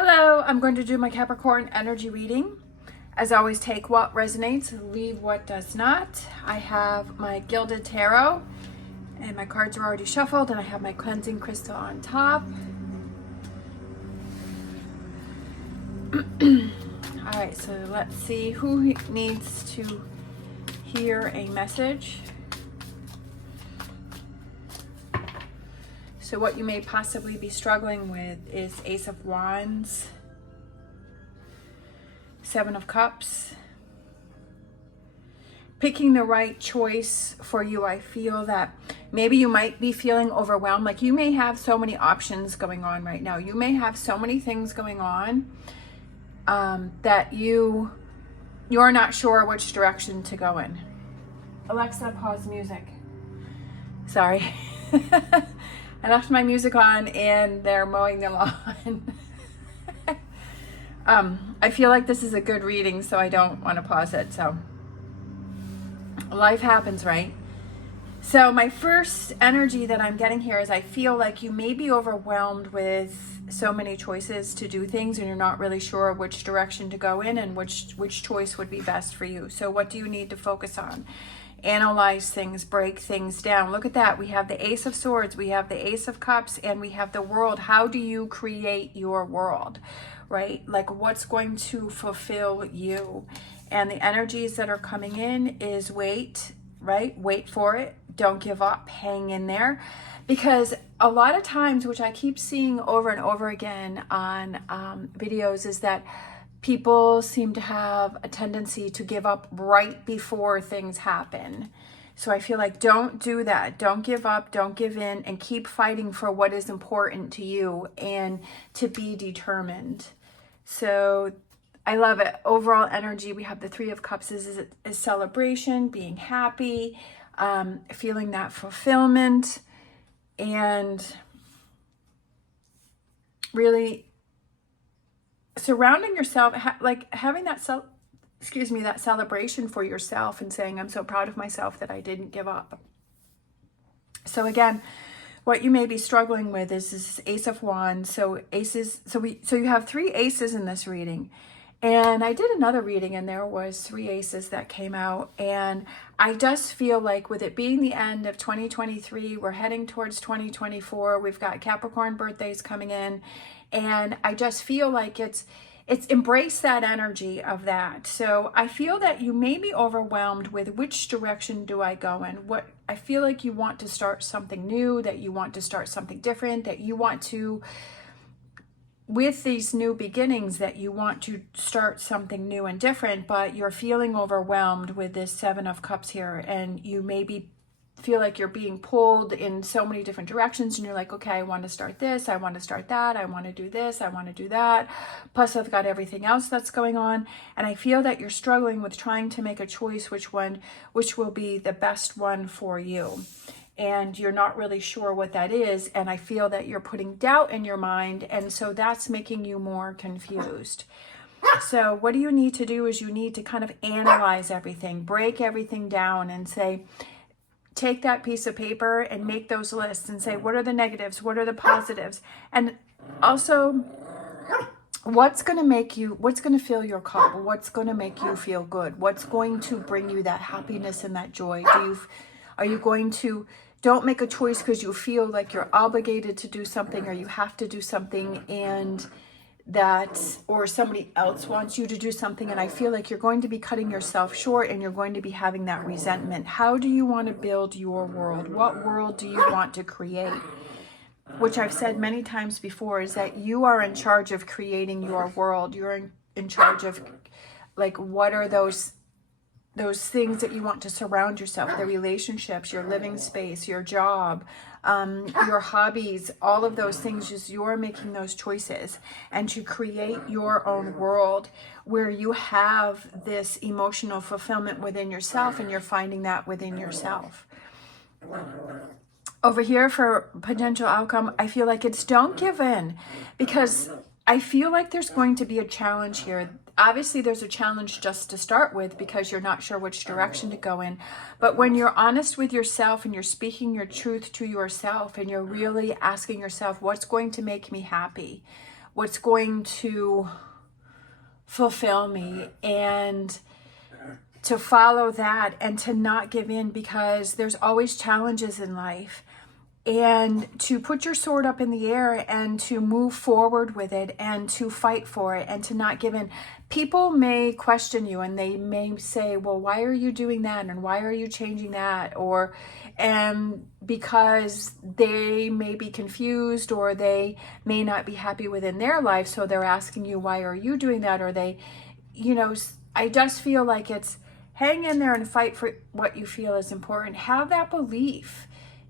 Hello, I'm going to do my Capricorn energy reading. As always, take what resonates, leave what does not. I have my Gilded Tarot, and my cards are already shuffled, and I have my cleansing crystal on top. All right, so let's see who needs to hear a message. So what you may possibly be struggling with is Ace of Wands, Seven of Cups. Picking the right choice for you. I feel that maybe you might be feeling overwhelmed. Like you may have so many options going on right now. You may have so many things going on that you're not sure which direction to go in. Alexa, pause music. Sorry. I left my music on and they're mowing the lawn. I feel like this is a good reading, so I don't want to pause it. So life happens, right? So my first energy that I'm getting here is I feel like you may be overwhelmed with so many choices to do things and you're not really sure which direction to go in and which choice would be best for you. So what do you need to focus on? Analyze things, break things down. Look at that. We have the Ace of Swords, we have the Ace of Cups, and we have the World. How do you create your world, right? Like what's going to fulfill you? And the energies that are coming in is wait, right? Wait for it. Don't give up. Hang in there. Because a lot of times, which I keep seeing over and over again on videos, is that people seem to have a tendency to give up right before things happen. So I feel like don't do that. Don't give up, don't give in, and keep fighting for what is important to you and to be determined. So I love it. Overall energy, we have the Three of Cups is celebration, being happy, feeling that fulfillment, and really surrounding yourself, like having that that celebration for yourself and saying, I'm so proud of myself that I didn't give up. So again, what you may be struggling with is this Ace of Wands. So aces, so you have three aces in this reading. And I did another reading and there was three aces that came out. And I just feel like with it being the end of 2023, we're heading towards 2024. We've got Capricorn birthdays coming in. And I just feel like it's embrace that energy of that. So I feel that you may be overwhelmed with which direction do I go in? What I feel like you want to start something new, that you want to start something different, that you want to, with these new beginnings, that you want to start something new and different, but you're feeling overwhelmed with this Seven of Cups here, and you maybe feel like you're being pulled in so many different directions, and you're like, okay, I want to start this, I want to start that, I want to do this, I want to do that, plus I've got everything else that's going on. And I feel that you're struggling with trying to make a choice which will be the best one for you, and you're not really sure what that is. And I feel that you're putting doubt in your mind, and so that's making you more confused. So what do you need to do is you need to kind of analyze everything, break everything down, and say, take that piece of paper and make those lists and say, what are the negatives? What are the positives? And also, what's going to fill your cup? What's going to make you feel good? What's going to bring you that happiness and that joy? Are you going to, don't make a choice because you feel like you're obligated to do something or you have to do something, and that, or somebody else wants you to do something, and I feel like you're going to be cutting yourself short and you're going to be having that resentment. How do you want to build your world? What world do you want to create? Which I've said many times before is that you are in charge of creating your world. You're in charge of, like, what are those things that you want to surround yourself, the relationships, your living space, your job, your hobbies, all of those things. Just you're making those choices, and to create your own world where you have this emotional fulfillment within yourself, and you're finding that within yourself. Over here for potential outcome, I feel like it's don't give in, because I feel like there's going to be a challenge here. Obviously, there's a challenge just to start with because you're not sure which direction to go in. But when you're honest with yourself and you're speaking your truth to yourself and you're really asking yourself, what's going to make me happy? what's going to fulfill me, and to follow that and to not give in, because there's always challenges in life, and to put your sword up in the air and to move forward with it and to fight for it and to not give in. People may question you and they may say, well, why are you doing that? And why are you changing that? And because they may be confused, or they may not be happy within their life. So they're asking you, why are you doing that? Or they, I just feel like it's hang in there and fight for what you feel is important. Have that belief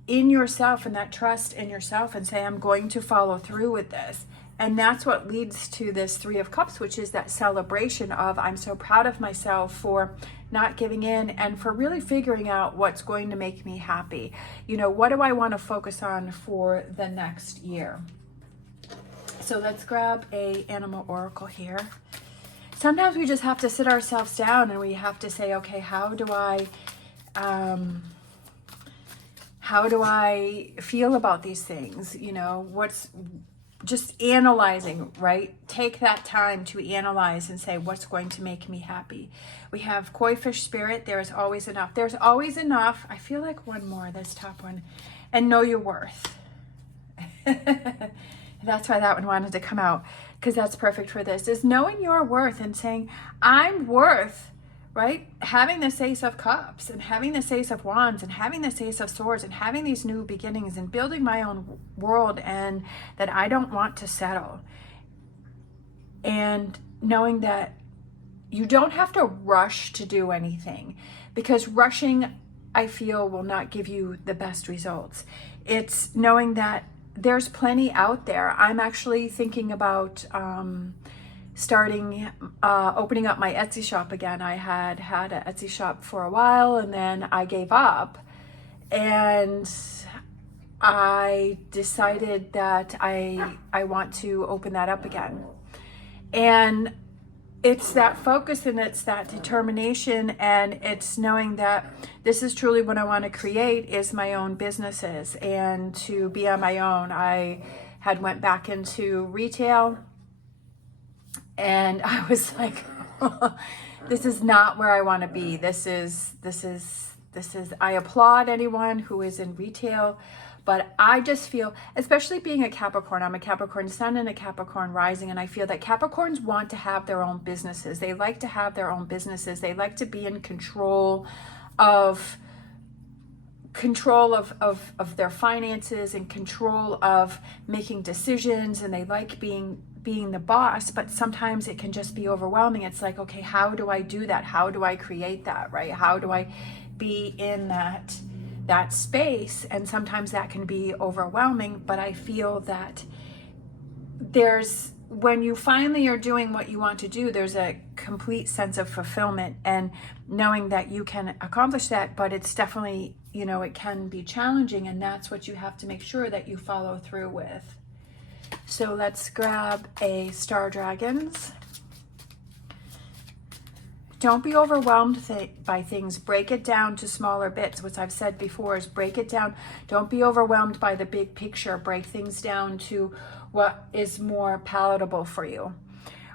in yourself and that trust in yourself, and say, I'm going to follow through with this. And that's what leads to this 3 of Cups, which is that celebration of, I'm so proud of myself for not giving in and for really figuring out what's going to make me happy. What do I want to focus on for the next year? So let's grab a animal oracle here. Sometimes we just have to sit ourselves down and we have to say, okay, how do I feel about these things? What's just analyzing, right? Take that time to analyze and say, what's going to make me happy? We have Koi Fish Spirit. There is always enough. There's always enough. I feel like one more, this top one. And know your worth. That's why that one wanted to come out, because that's perfect for this, is knowing your worth and saying, I'm worth, right? Having this Ace of Cups and having this Ace of Wands and having this Ace of Swords and having these new beginnings and building my own world, and that I don't want to settle. And knowing that you don't have to rush to do anything, because rushing, I feel, will not give you the best results. It's knowing that there's plenty out there. I'm actually thinking about opening up my Etsy shop again. I had an Etsy shop for a while, and then I gave up, and I decided that I want to open that up again. And it's that focus and it's that determination, and it's knowing that this is truly what I want to create, is my own businesses and to be on my own. I had went back into retail, and I was like, this is not where I want to be. This is, I applaud anyone who is in retail, but I just feel, especially being a Capricorn, I'm a Capricorn sun and a Capricorn rising, and I feel that Capricorns want to have their own businesses. They like to have their own businesses. They like to be in control of their finances and control of making decisions, and they like being the boss, but sometimes it can just be overwhelming. It's like, okay, how do I do that? How do I create that, right? How do I be in that space? And sometimes that can be overwhelming, but I feel that when you finally are doing what you want to do, there's a complete sense of fulfillment and knowing that you can accomplish that, but it's definitely, it can be challenging, and that's what you have to make sure that you follow through with. So let's grab a Star Dragons. Don't be overwhelmed by things. Break it down to smaller bits. What I've said before is break it down. Don't be overwhelmed by the big picture. Break things down to what is more palatable for you.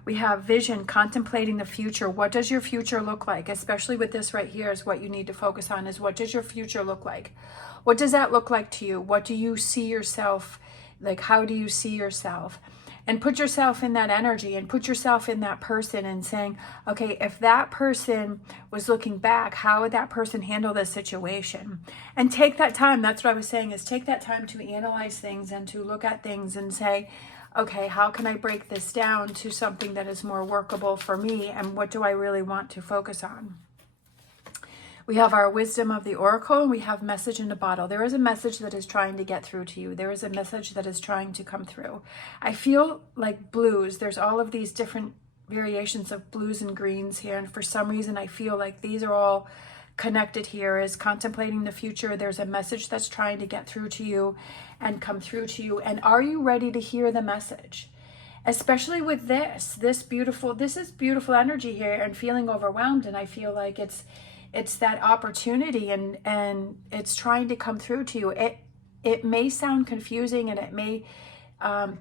We have vision, contemplating the future. What does your future look like? Especially with this right here is what you need to focus on, is what does your future look like? What does that look like to you? What do you see yourself like? How do you see yourself? And put yourself in that energy and put yourself in that person and saying, okay, if that person was looking back, how would that person handle this situation? And take that time. That's what I was saying, is take that time to analyze things and to look at things and say, okay, how can I break this down to something that is more workable for me? And what do I really want to focus on? We have our wisdom of the oracle, and we have message in a bottle. There is a message that is trying to get through to you. There is a message that is trying to come through. I feel like blues. There's all of these different variations of blues and greens here. And for some reason, I feel like these are all connected here. Is contemplating the future. There's a message that's trying to get through to you and come through to you. And are you ready to hear the message? Especially with this is beautiful energy here, and feeling overwhelmed. And I feel like it's that opportunity, and it's trying to come through to you. It may sound confusing, and it may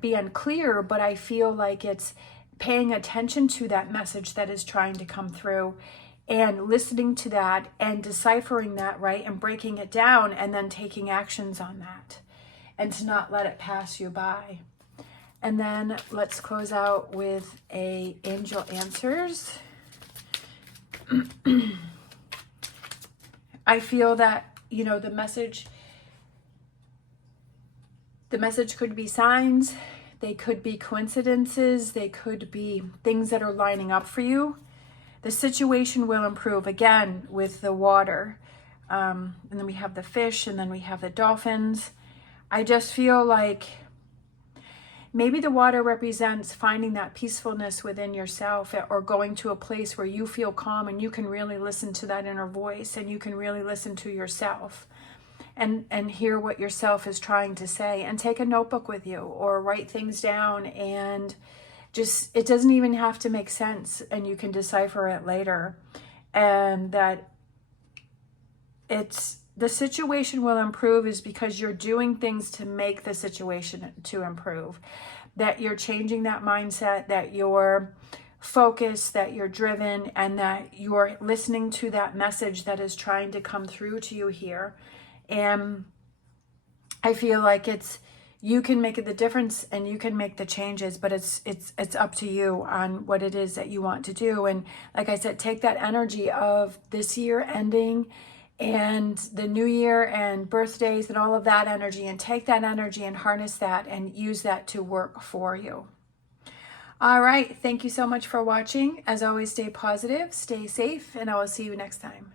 be unclear, but I feel like it's paying attention to that message that is trying to come through and listening to that and deciphering that, right, and breaking it down and then taking actions on that and to not let it pass you by. And then let's close out with a angel answers. I feel that, you know, the message could be signs, they could be coincidences, they could be things that are lining up for you. The situation will improve, again, with the water. And then we have the fish, and then we have the dolphins. I just feel like maybe the water represents finding that peacefulness within yourself, or going to a place where you feel calm and you can really listen to that inner voice and you can really listen to yourself and hear what yourself is trying to say, and take a notebook with you or write things down, and just, it doesn't even have to make sense, and you can decipher it later. And that the situation will improve is because you're doing things to make the situation to improve, that you're changing that mindset, that you're focused, that you're driven, and that you're listening to that message that is trying to come through to you here. And I feel like you can make the difference and you can make the changes, but it's up to you on what it is that you want to do. And like I said, take that energy of this year ending and the new year and birthdays and all of that energy, and take that energy and harness that and use that to work for you. All right. Thank you so much for watching. As always, stay positive, stay safe, and I will see you next time.